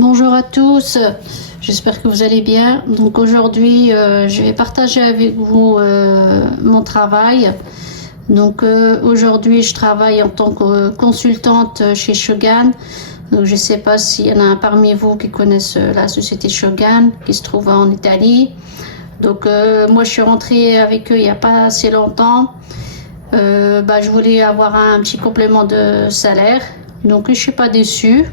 Bonjour à tous, j'espère que vous allez bien. Donc aujourd'hui, je vais partager avec vous mon travail. Donc aujourd'hui, je travaille en tant que consultante chez Shogun. Donc je ne sais pas s'il y en a un parmi vous qui connaissent la société Shogun qui se trouve en Italie. Donc moi, je suis rentrée avec eux il n'y a pas assez longtemps. Je voulais avoir un petit complément de salaire. Donc je ne suis pas déçue.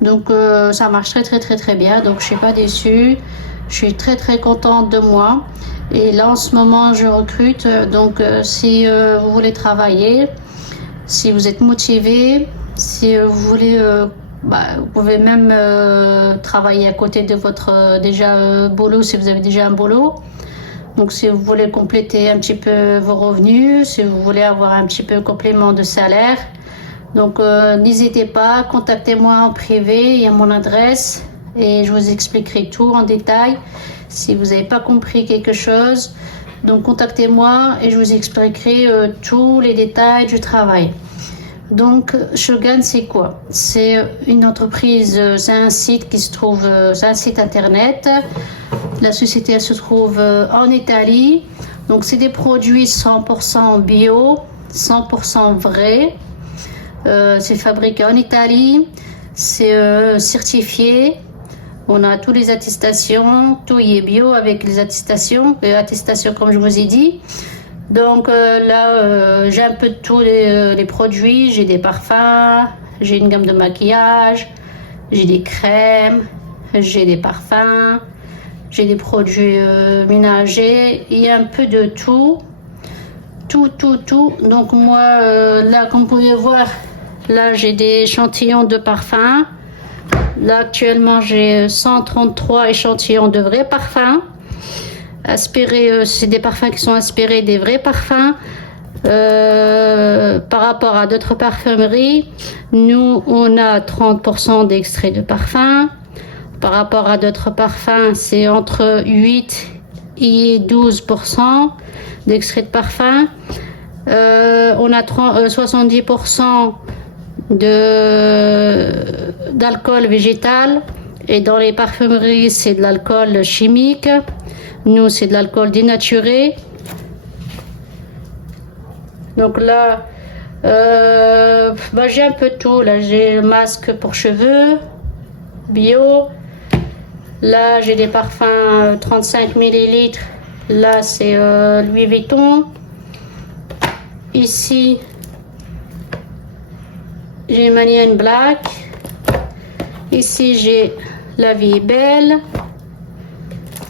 Donc ça marche très bien, donc je suis pas déçue, je suis très contente de moi. Et là en ce moment je recrute, donc si vous voulez travailler, si vous êtes motivé, si vous voulez, vous pouvez même travailler à côté de votre boulot si vous avez déjà un boulot. Donc si vous voulez compléter un petit peu vos revenus, si vous voulez avoir un petit peu complément de salaire. Donc n'hésitez pas, contactez-moi en privé, il y a mon adresse et je vous expliquerai tout en détail. Si vous n'avez pas compris quelque chose, donc contactez-moi et je vous expliquerai tous les détails du travail. Donc Shogun, c'est quoi? C'est une entreprise, c'est un site qui se trouve, c'est un site internet. La société elle se trouve en Italie. Donc c'est des produits 100% bio, 100% vrais. C'est fabriqué en Italie, c'est certifié. On a toutes les attestations, tout y est bio avec les attestations comme je vous ai dit. Donc là, j'ai un peu de tous les produits. J'ai des parfums, j'ai une gamme de maquillage, j'ai des crèmes, j'ai des parfums, j'ai des produits ménagers. Il y a un peu de tout. Tout. Donc moi, là, comme vous pouvez voir, là, j'ai des échantillons de parfums. Là, actuellement, j'ai 133 échantillons de vrais parfums. Aspirés, c'est des parfums qui sont inspirés des vrais parfums. Par rapport à d'autres parfumeries, nous, on a 30% d'extrait de parfum. Par rapport à d'autres parfums, c'est entre 8 et 12% d'extrait de parfum. On a 70% d'alcool végétal et dans les parfumeries c'est de l'alcool chimique. Nous c'est de l'alcool dénaturé. Donc là j'ai un peu de tout. Là j'ai le masque pour cheveux bio. Là j'ai des parfums 35 ml. Là c'est Louis Vuitton. Ici j'ai Manienne Black. Ici j'ai La Vie est Belle.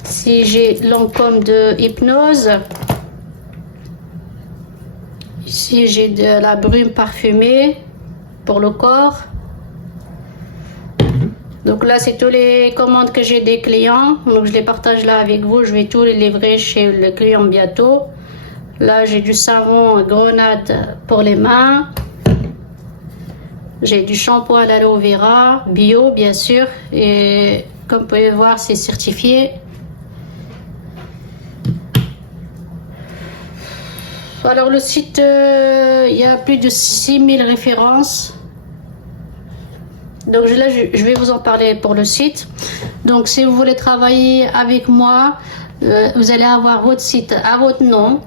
Ici j'ai Lancôme de Hypnose. Ici j'ai de la brume parfumée pour le corps. Donc là c'est toutes les commandes que j'ai des clients. Donc je les partage là avec vous. Je vais tout les livrer chez le client bientôt. Là j'ai du savon grenade pour les mains. J'ai du shampoing à l'aloe vera, bio bien sûr, et comme vous pouvez voir, c'est certifié. Alors le site, il y a plus de 6000 références. Donc là, je vais vous en parler pour le site. Donc si vous voulez travailler avec moi, vous allez avoir votre site à votre nom.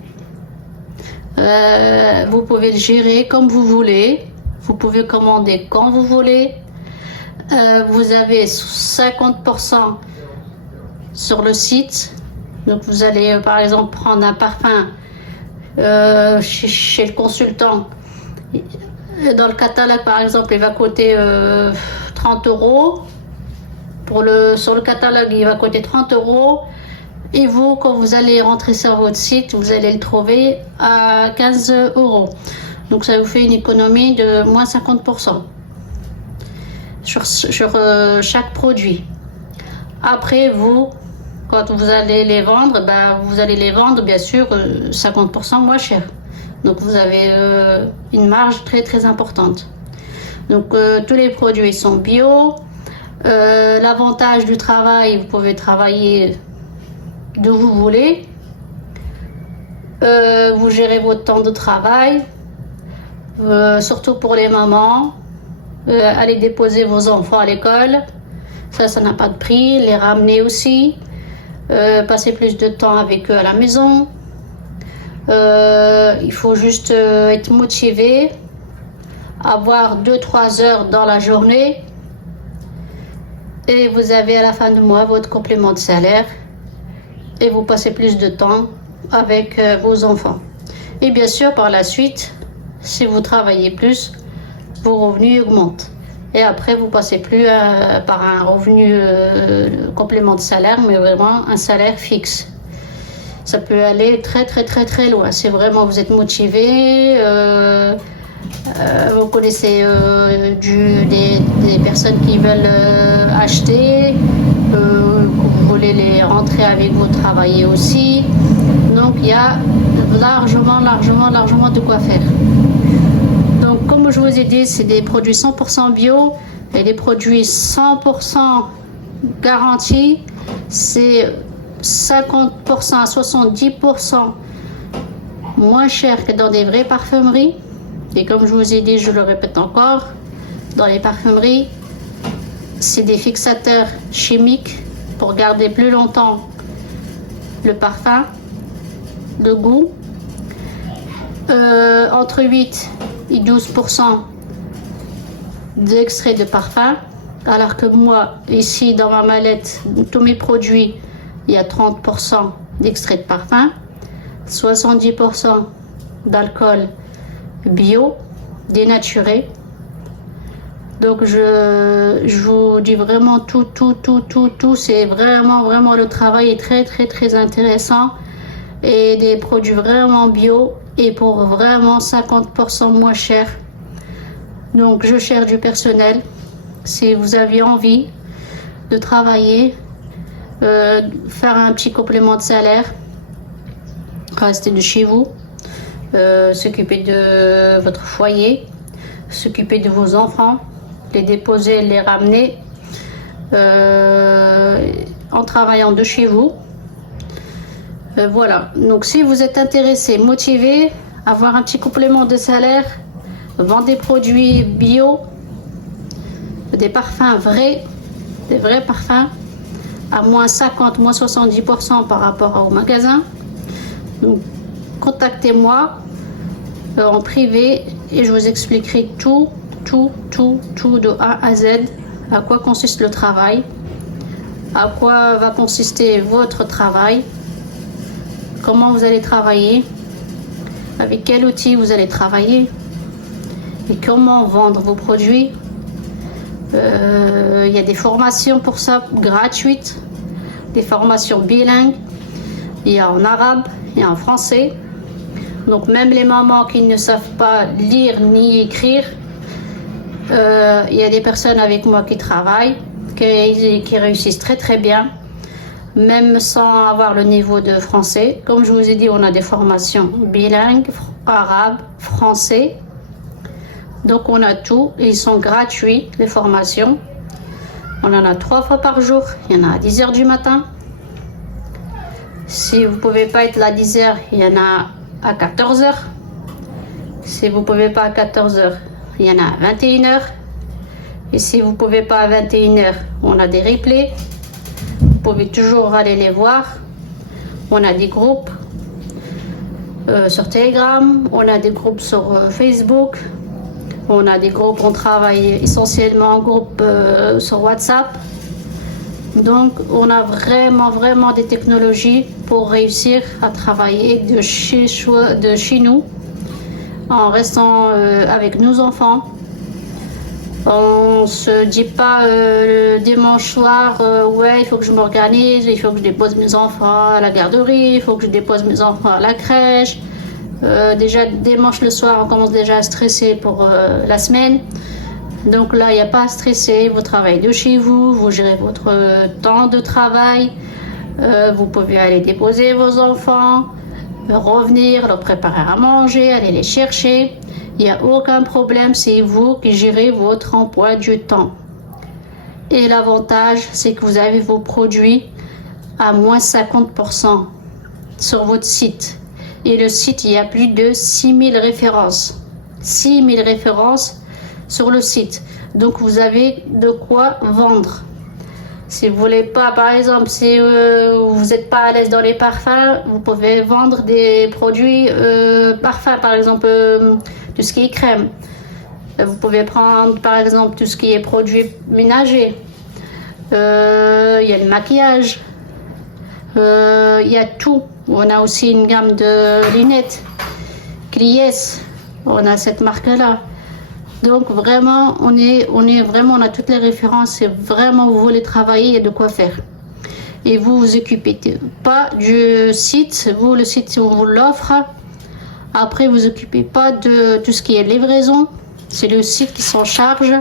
Vous pouvez le gérer comme vous voulez. Vous pouvez commander quand vous voulez. Vous avez 50% sur le site. Donc vous allez par exemple prendre un parfum chez le consultant. Dans le catalogue par exemple il va coûter 30 €. Sur le catalogue il va coûter 30 €. Et vous, quand vous allez rentrer sur votre site, vous allez le trouver à 15 €. Donc ça vous fait une économie de moins 50% sur chaque produit. Après vous, quand vous allez les vendre, vous allez les vendre bien sûr 50% moins cher. Donc vous avez une marge très importante. Donc tous les produits sont bio. L'avantage du travail, vous pouvez travailler d'où vous voulez. Vous gérez votre temps de travail. Surtout pour les mamans, allez déposer vos enfants à l'école, Ça n'a pas de prix. Les ramener aussi. Passer plus de temps avec eux à la maison. Il faut juste être motivé. Avoir 2-3 heures dans la journée. Et vous avez à la fin du mois votre complément de salaire. Et vous passez plus de temps avec vos enfants. Et bien sûr, par la suite, si vous travaillez plus, vos revenus augmentent. Et après, vous passez plus par un revenu complément de salaire, mais vraiment un salaire fixe. Ça peut aller très très très très loin. C'est vraiment, vous êtes motivé, vous connaissez des personnes qui veulent acheter, vous voulez les rentrer avec vous travailler aussi. Donc il y a largement de quoi faire. Donc comme je vous ai dit, c'est des produits 100% bio et des produits 100% garantis. C'est 50% à 70% moins cher que dans des vraies parfumeries. Et comme je vous ai dit, je le répète encore, dans les parfumeries, c'est des fixateurs chimiques pour garder plus longtemps le parfum, le goût. Entre 8 et 12% d'extrait de parfum, alors que moi, ici dans ma mallette, tous mes produits, il y a 30% d'extrait de parfum, 70% d'alcool bio, dénaturé. Donc je vous dis vraiment tout, c'est vraiment le travail est très intéressant et des produits vraiment bio et pour vraiment 50% moins cher. Donc je cherche du personnel. Si vous avez envie de travailler, faire un petit complément de salaire, rester de chez vous, s'occuper de votre foyer, s'occuper de vos enfants, les déposer, les ramener en travaillant de chez vous. Voilà, donc si vous êtes intéressé, motivé, avoir un petit complément de salaire, vendre des produits bio, des parfums vrais, des vrais parfums, à moins 50, moins 70% par rapport au magasin. Donc, contactez-moi en privé et je vous expliquerai tout de A à Z, à quoi consiste le travail, à quoi va consister votre travail, comment vous allez travailler, avec quel outil vous allez travailler et comment vendre vos produits. Il y a des formations pour ça gratuites, des formations bilingues, il y a en arabe, il y a en français. Donc même les mamans qui ne savent pas lire ni écrire, il y a des personnes avec moi qui travaillent, qui réussissent très bien, même sans avoir le niveau de français. Comme je vous ai dit, on a des formations bilingues, arabe, français. Donc on a tout, et ils sont gratuits, les formations. On en a 3 fois par jour, il y en a à 10h du matin. Si vous ne pouvez pas être là à 10h, il y en a à 14h. Si vous ne pouvez pas à 14h, il y en a à 21h. Et si vous ne pouvez pas à 21h, on a des replays. Vous pouvez toujours aller les voir. On a des groupes sur Telegram, on a des groupes sur Facebook. On a des groupes, on travaille essentiellement en groupe sur WhatsApp. Donc, on a vraiment des technologies pour réussir à travailler de chez nous, en restant avec nos enfants. On ne se dit pas le dimanche soir, ouais, il faut que je m'organise, il faut que je dépose mes enfants à la garderie, il faut que je dépose mes enfants à la crèche. Déjà dimanche le soir, on commence déjà à stresser pour la semaine. Donc là, il n'y a pas à stresser. Vous travaillez de chez vous, vous gérez votre temps de travail. Vous pouvez aller déposer vos enfants, revenir, leur préparer à manger, aller les chercher. Il n'y a aucun problème, c'est vous qui gérez votre emploi du temps. Et l'avantage, c'est que vous avez vos produits à moins 50% sur votre site. Et le site, il y a plus de 6000 références. 6000 références sur le site. Donc vous avez de quoi vendre. Si vous voulez pas, par exemple, si vous n'êtes pas à l'aise dans les parfums, vous pouvez vendre des produits parfums, par exemple, tout ce qui est crème. Vous pouvez prendre, par exemple, tout ce qui est produits ménagers. Il y a le maquillage. Il y a tout. On a aussi une gamme de lunettes. Cries. On a cette marque-là. Donc vraiment, on a toutes les références et vraiment vous voulez travailler, il y a de quoi faire. Et vous vous occupez pas du site, vous le site on vous l'offre. Après vous occupez pas de tout ce qui est livraison, c'est le site qui s'en charge.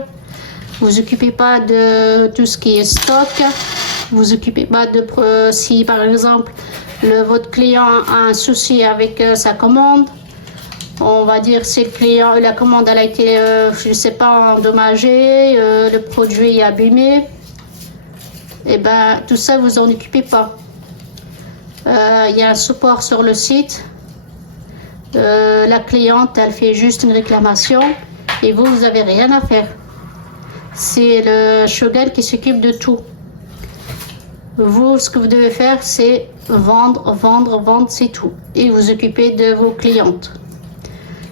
Vous occupez pas de tout ce qui est stock, vous occupez pas de si par exemple votre client a un souci avec sa commande. On va dire si le client, la commande elle a été, je sais pas, endommagée, le produit est abîmé, et ben tout ça vous en occupez pas. Il y a un support sur le site. La cliente elle fait juste une réclamation et vous avez rien à faire. C'est le Shogun qui s'occupe de tout. Vous, ce que vous devez faire, c'est vendre, vendre, vendre, c'est tout. Et vous occupez de vos clientes.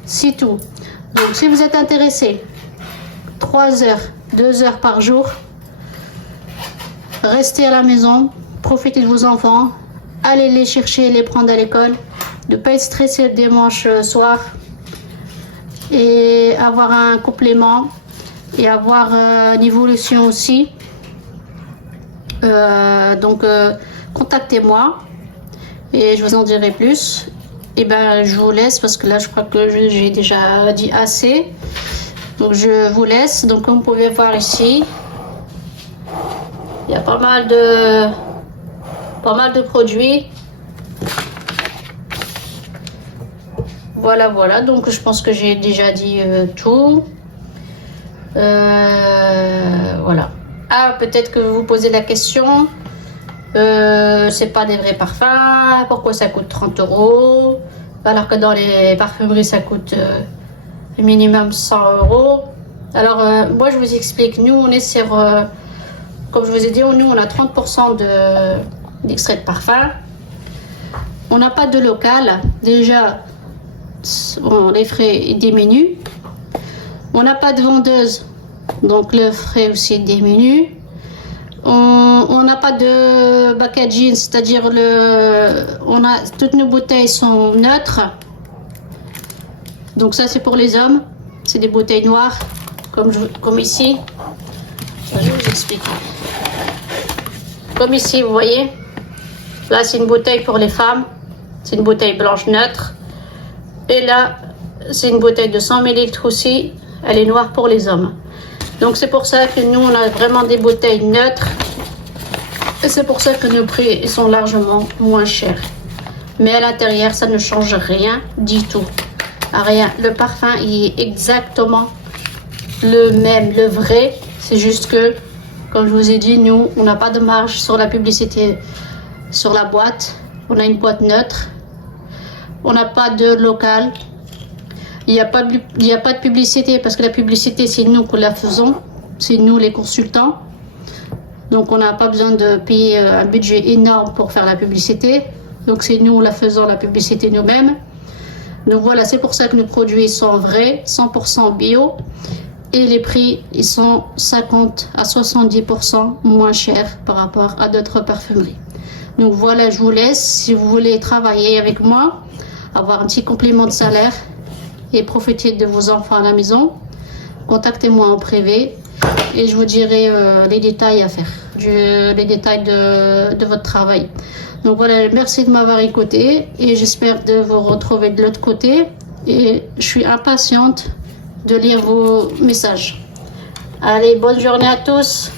C'est tout. Donc si vous êtes intéressé, 3 heures, 2 heures par jour, restez à la maison, profitez de vos enfants, allez les chercher, les prendre à l'école, ne pas être stressé le dimanche soir et avoir un complément et avoir une évolution aussi. Donc contactez-moi et je vous en dirai plus. Et ben je vous laisse parce que là je crois que j'ai déjà dit assez. Donc je vous laisse. Donc comme vous pouvez voir ici, il y a pas mal de produits. Voilà. Donc je pense que j'ai déjà dit tout. Voilà. Ah, peut-être que vous vous posez la question. C'est pas des vrais parfums, pourquoi ça coûte 30 € alors que dans les parfumeries ça coûte minimum 100 €. Alors moi je vous explique, nous on est sur, comme je vous ai dit, nous on a 30% d'extrait de parfum. On n'a pas de local, déjà les frais diminuent. On n'a pas de vendeuse, donc le frais aussi diminue. On n'a pas de packaging, c'est-à-dire toutes nos bouteilles sont neutres. Donc ça c'est pour les hommes, c'est des bouteilles noires, comme ici. Je vais vous expliquer. Comme ici, vous voyez, là c'est une bouteille pour les femmes, c'est une bouteille blanche neutre. Et là, c'est une bouteille de 100 ml aussi, elle est noire pour les hommes. Donc c'est pour ça que nous on a vraiment des bouteilles neutres et c'est pour ça que nos prix sont largement moins chers. Mais à l'intérieur ça ne change rien du tout. Rien. Le parfum il est exactement le même, le vrai. C'est juste que, comme je vous ai dit, nous on n'a pas de marge sur la publicité sur la boîte. On a une boîte neutre. On n'a pas de local. Il n'y a pas de publicité parce que la publicité, c'est nous qui la faisons. C'est nous les consultants. Donc, on n'a pas besoin de payer un budget énorme pour faire la publicité. Donc, c'est nous la faisons la publicité nous-mêmes. Donc, voilà, c'est pour ça que nos produits sont vrais, 100% bio. Et les prix, ils sont 50 à 70% moins chers par rapport à d'autres parfumeries. Donc, voilà, je vous laisse. Si vous voulez travailler avec moi, avoir un petit complément de salaire, et profiter de vos enfants à la maison, contactez-moi en privé et je vous dirai les détails à faire, les détails de votre travail. Donc voilà, merci de m'avoir écouté et j'espère de vous retrouver de l'autre côté et je suis impatiente de lire vos messages. Allez, bonne journée à tous.